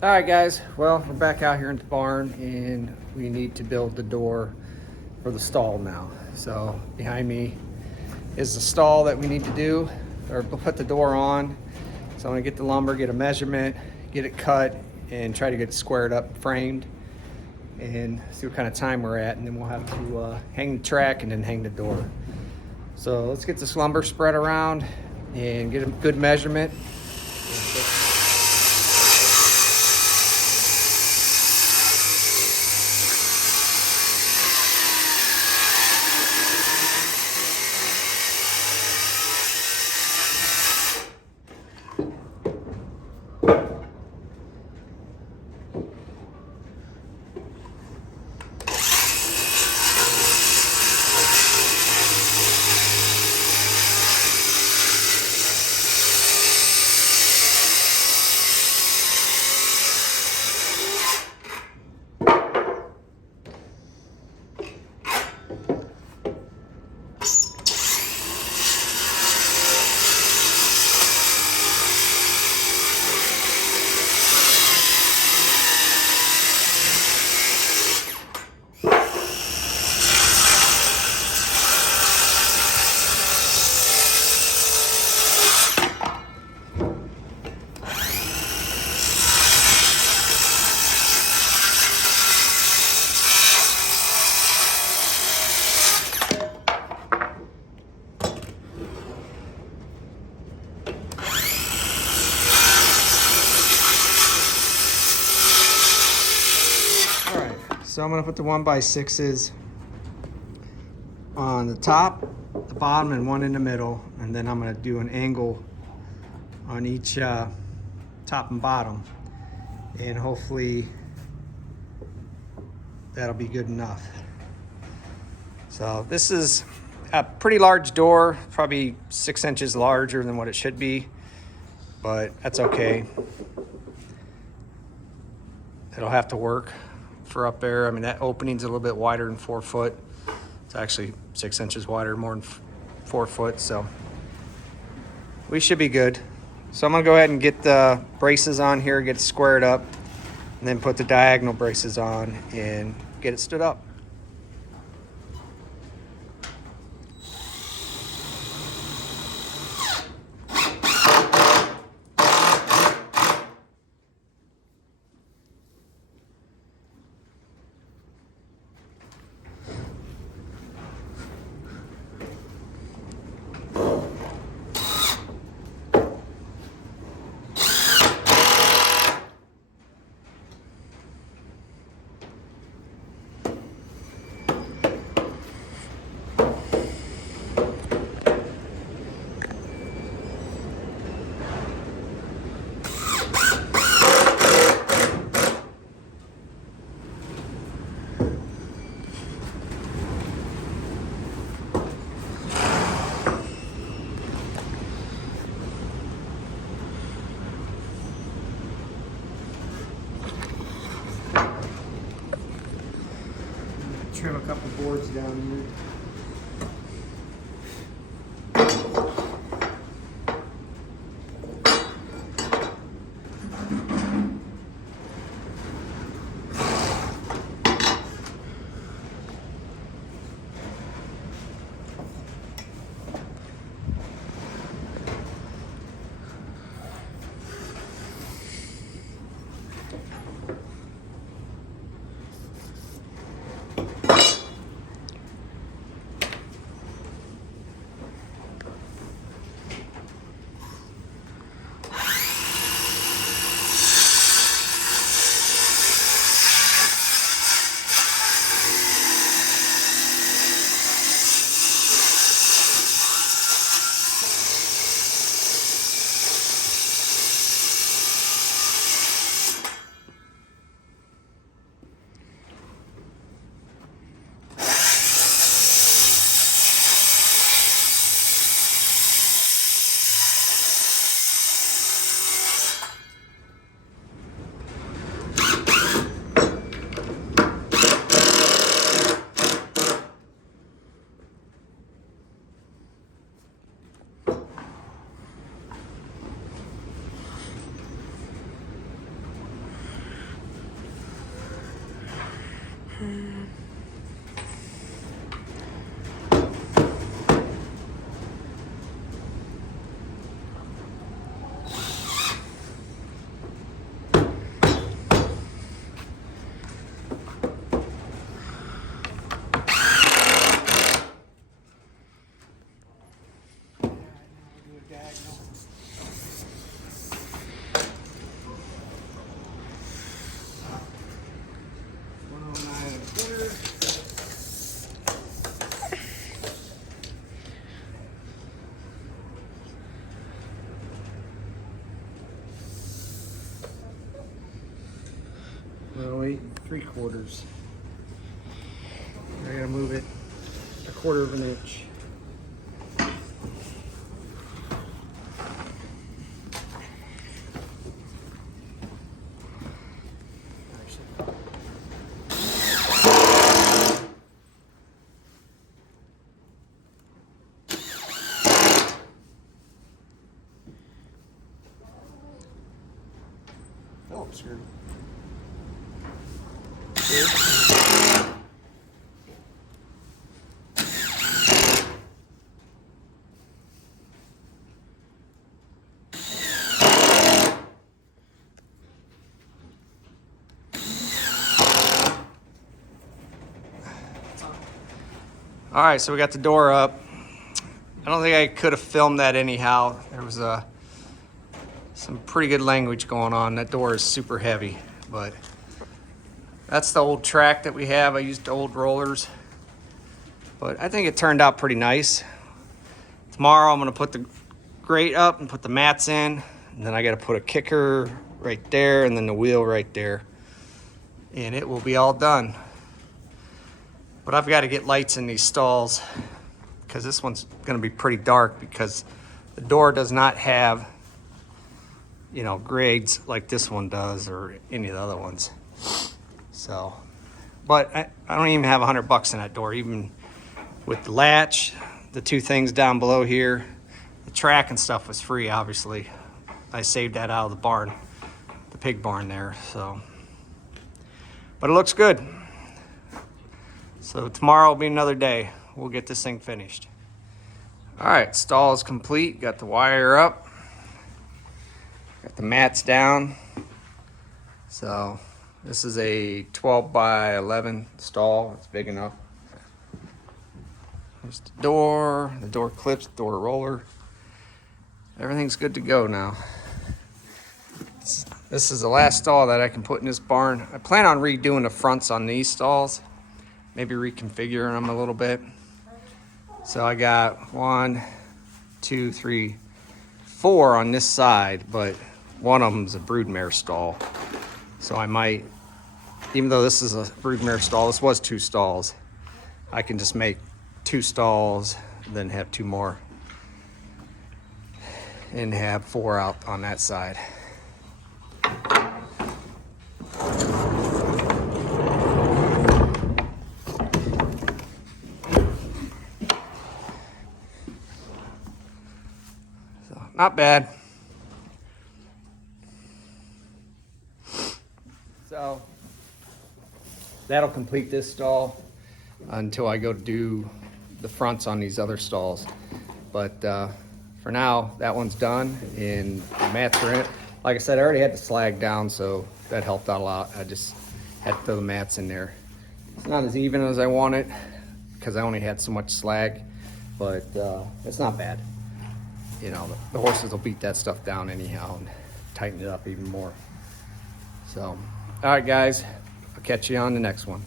All right, guys. Well, we're back out here in the barn, and we need to build the door for the stall now. So behind me is the stall that we need to do, or put the door on. So I'm gonna get the lumber, get a measurement, get it cut, and try to get it squared up, framed, and see what kind of time we're at, and then we'll have to hang the track and then hang the door. So let's get this lumber spread around and get a good measurement. So I'm gonna put the 1x6s on the top, the bottom, and one in the middle, and then I'm gonna do an angle on each top and bottom, and hopefully that'll be good enough. So this is a pretty large door, probably 6 inches larger than what it should be, but that's okay. It'll have to work for up there. I mean, that opening's a little bit wider than 4 foot. It's actually 6 inches wider, more than 4 foot, so we should be good. So I'm gonna go ahead and get the braces on here, get it squared up, and then put the diagonal braces on and get it stood up. Trim a couple boards down here. Well, 8 3/4. I gotta move it 1/4 of an inch. Oh, screw. All right, so we got the door up. I don't think I could have filmed that anyhow. There was some pretty good language going on. That door is super heavy, but that's the old track that we have. I used old rollers, but I think it turned out pretty nice. Tomorrow I'm gonna put the grate up and put the mats in, and then I gotta put a kicker right there and then the wheel right there, and it will be all done. But I've got to get lights in these stalls because this one's going to be pretty dark because the door does not have, you know, grades like this one does or any of the other ones. So, but I don't even have $100 in that door, even with the latch, the 2 things down below here. The track and stuff was free, obviously. I saved that out of the barn, the pig barn there, so. But it looks good. So tomorrow will be another day. We'll get this thing finished. All right, stall is complete. Got the wire up. Got the mats down. So this is a 12 by 11 stall. It's big enough. There's the door clips, door roller. Everything's good to go now. This is the last stall that I can put in this barn. I plan on redoing the fronts on these stalls. Maybe reconfiguring them a little bit. So I got 1, 2, 3, 4 on this side, but one of them's a broodmare stall. So I might, even though this is a broodmare stall, this was 2 stalls. I can just make 2 stalls, then have 2 more, and have 4 out on that side. Not bad. So that'll complete this stall until I go do the fronts on these other stalls. But for now, that one's done and the mats are in it. Like I said, I already had the slag down, so that helped out a lot. I just had to throw the mats in there. It's not as even as I wanted because I only had so much slag, but it's not bad. You know, the horses will beat that stuff down anyhow and tighten it up even more. So, all right, guys, I'll catch you on the next one.